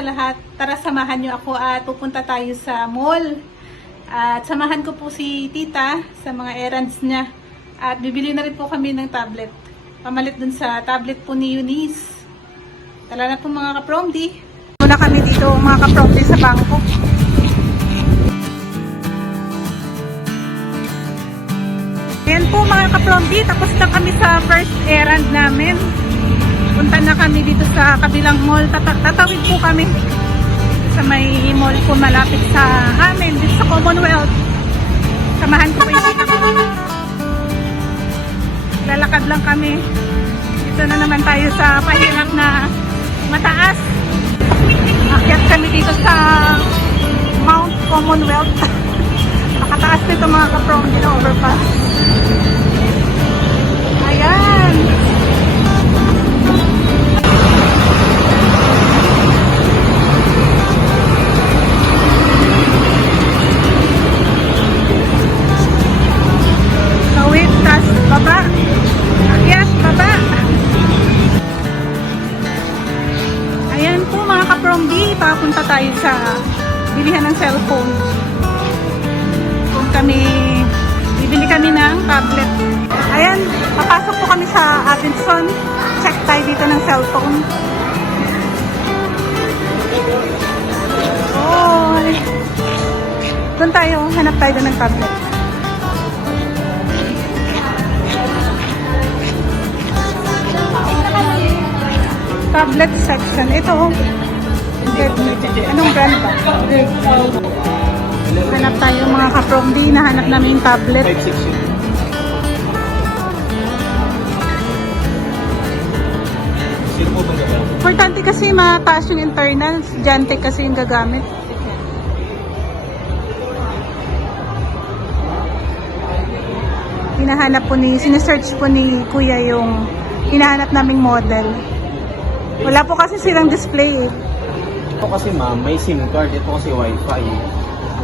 sa lahat. Tara, samahan nyo ako at pupunta tayo sa mall. At samahan ko po si tita sa mga errands niya. At bibili na rin po kami ng tablet. Pamalit dun sa tablet po ni Eunice. Tala na po mga kapromdi. Muna kami dito mga kapromdi sa bangko. Ayan po mga kapromdi. Tapos na kami sa first errand namin. Punta na kami dito sa kabilang mall. Tatawid po kami sa may mall po malapit sa amin dito sa Commonwealth. Samahan ko yung tita ko. Lalakad lang kami. Dito na naman tayo sa pahirap na mataas. Akyat kami dito sa Mount Commonwealth. Nakataas dito mga kaprong dito overpass. Ayan. Tawid, tas baba. Akyat, baba. Ayan po mga kapromdi, papunta tayo sa bilihan ng cellphone. Kung bibili kami ng tablet. Ayan, papasok po kami sa Abenson. Check tayo dito ng cellphone. Oh, doon tayo, hanap tayo doon ng tablet. Tablet section. Ito, anong brand ba? Hanap tayo mga kapromdi. Nahanap namin yung tablet. 560. Sino po bang gagamit? Importante kasi mataas yung internals. Jantec kasi yung gagamit. Hinahanap po sinesearch po ni Kuya yung hinahanap naming model. Wala po kasi silang display eh. Ito kasi ma'am, may SIM card. Ito kasi Wi-Fi.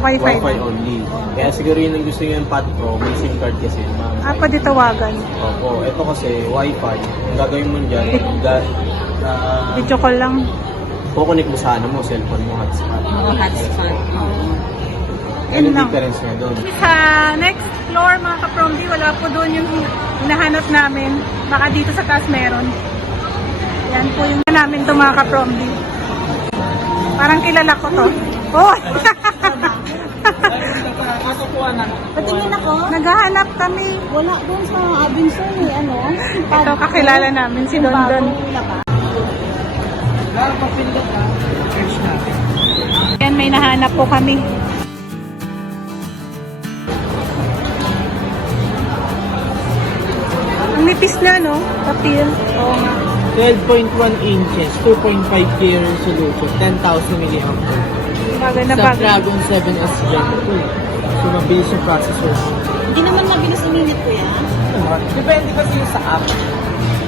Wi-Fi only. Kaya siguro yun ang gusto nyo yung Pad Pro. May SIM card kasi ma'am. pwede tawagan. Opo. Ito kasi Wi-Fi. Ang gagawin mo dyan, Video call lang. kukunik mo sa cellphone mo, hotspot. Hotspot. Yan Yun yung lang. difference niya doon. Sa next floor mga kapromdi, wala po doon yung hinahanap namin. Baka dito sa taas meron. Yan po yung namin ito mga kapromdi. Parang kilala ko to. Oh! Patingin ako. Naghahanap kami. Wala doon sa Abenson eh, ano? Ito kakilala namin si Don Don. Yan, may nahanap po kami. Ang nipis na, no? Papil. Oo nga. 12.1 inches, 2.5K resolution, 10,000 mAh. Baga na Sa baga. Dragon 7S Gen 2. So, mabilis yung processor. Hindi naman mabilis uminit ko yan. Depende kasi yung sa app.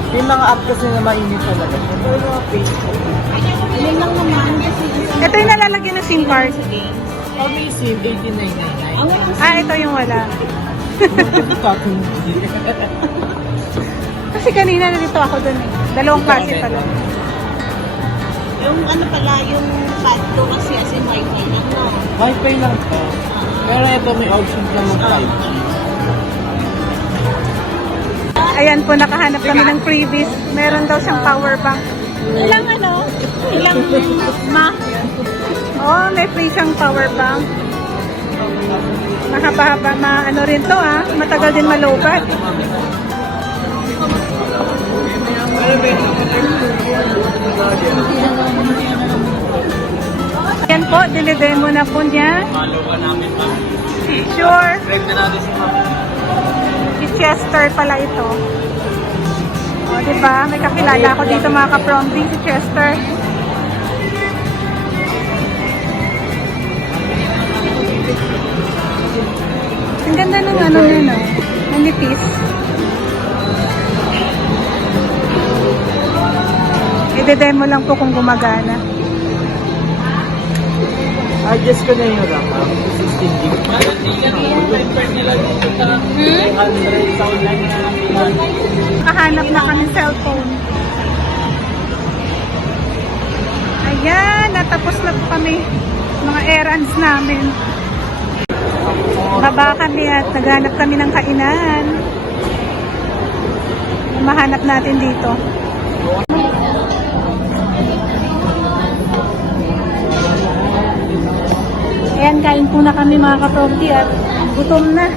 May mga app kasi na mainit talaga. Pero yung mga Facebook, Alin lang naman kasi Ito yung nalalagyan ng SIM card. sa games. pag may SIM, 8999. Ito yung wala. Talking Kasi kanina nalito ako dun eh. Dalawang klase pala. Yung ano pala, yung pad ko kasi as in wifi lang no. Wi-Fi lang to. Pero ito may option ka ng 5G. Ayan po, nakahanap kami ng freebies. Meron daw siyang power bank. Ilang ano? Ilang Oh, may free siyang power bank. Mahaba-haba, ano rin to ah. Matagal din malobat. Yan po, dinidemo na po niya. Sure. Si Chester pala ito. O, diba? May kakilala ako dito mga kapromdi, si Chester. Ang ganda ng ano yun, no? Ang nipis. I-demo lang po kung gumagana. Adjust ko na yung RAM, 16 GB. Nakahanap na kami cellphone. Ayan, natapos na po kami mga errands namin. Baba kami at naghanap kami ng kainan. Mahanap natin dito. Ayan, kain po na kami mga kapromti at gutom na.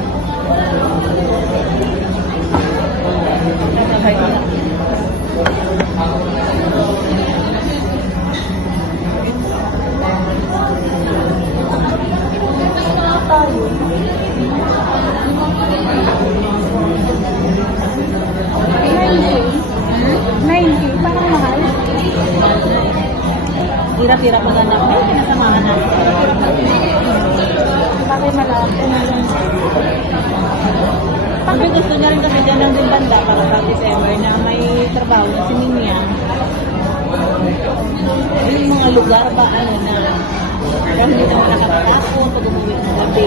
Parang mahal. Tira-tira pa na lang. Ay, pinasamahan na. Bakit malaki? Pag gusto niya rin kasi dyan lang din banda para sa December na may trabaho na si Minya. Yung mga lugar ba, ano na, kaya hindi naman nakakatapon pag umuwi ng gabi.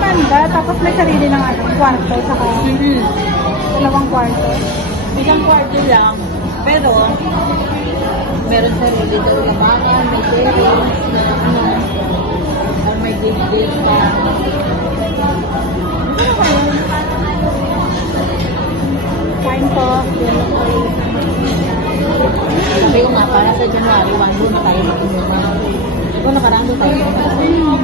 Banda, tapos may sarili ng ano, kwarto, saka dalawang kwarto. Isang kwarto lang, pero meron sarili doon na bakan, may terrace na ano, or may gate pa. Kain po. Sabi ko nga, para sa January 1, doon na tayo mag-inuman. Kung nakaraan doon tayo mag-inuman.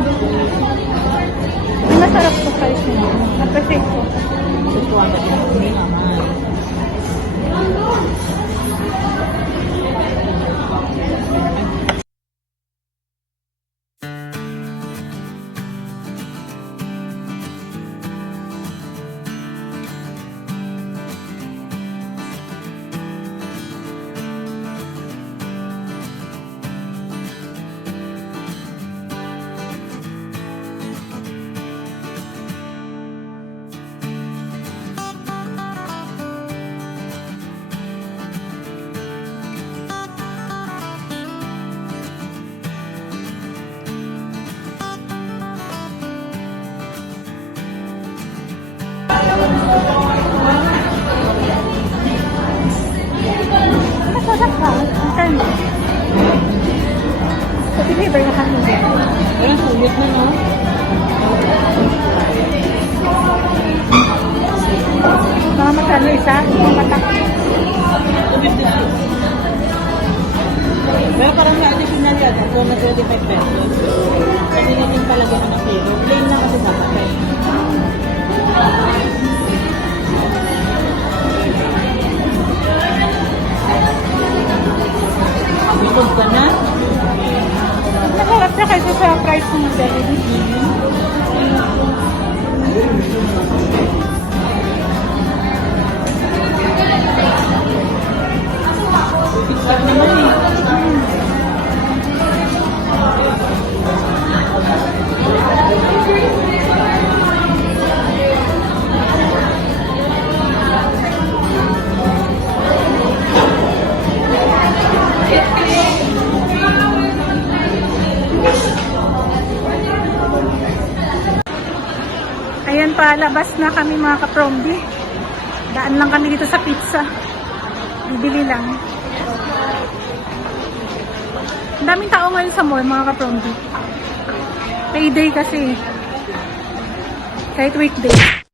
Ang masarap po guys nyo. Appreciate ko. Susuan ka din ako ni naman. Masarap ka. Ang sarap. Sa deliver na kami. Ayun, sulit na no? Mga magkano isa? Mga matak. Pero parang sa additional yan, ito na 25 pesos. Kasi natin talaga ko ng kilo. Plain lang kasi sasakay. Bukod ka na? Masarap siya kaysa sa price ng delivery. Pizza naman eh. Ayan, palabas na kami mga kapromdi. Daan lang kami dito sa pizza. Bibili lang. Ang daming tao ngayon sa mall mga kapromdi. Payday kasi. Kahit weekday.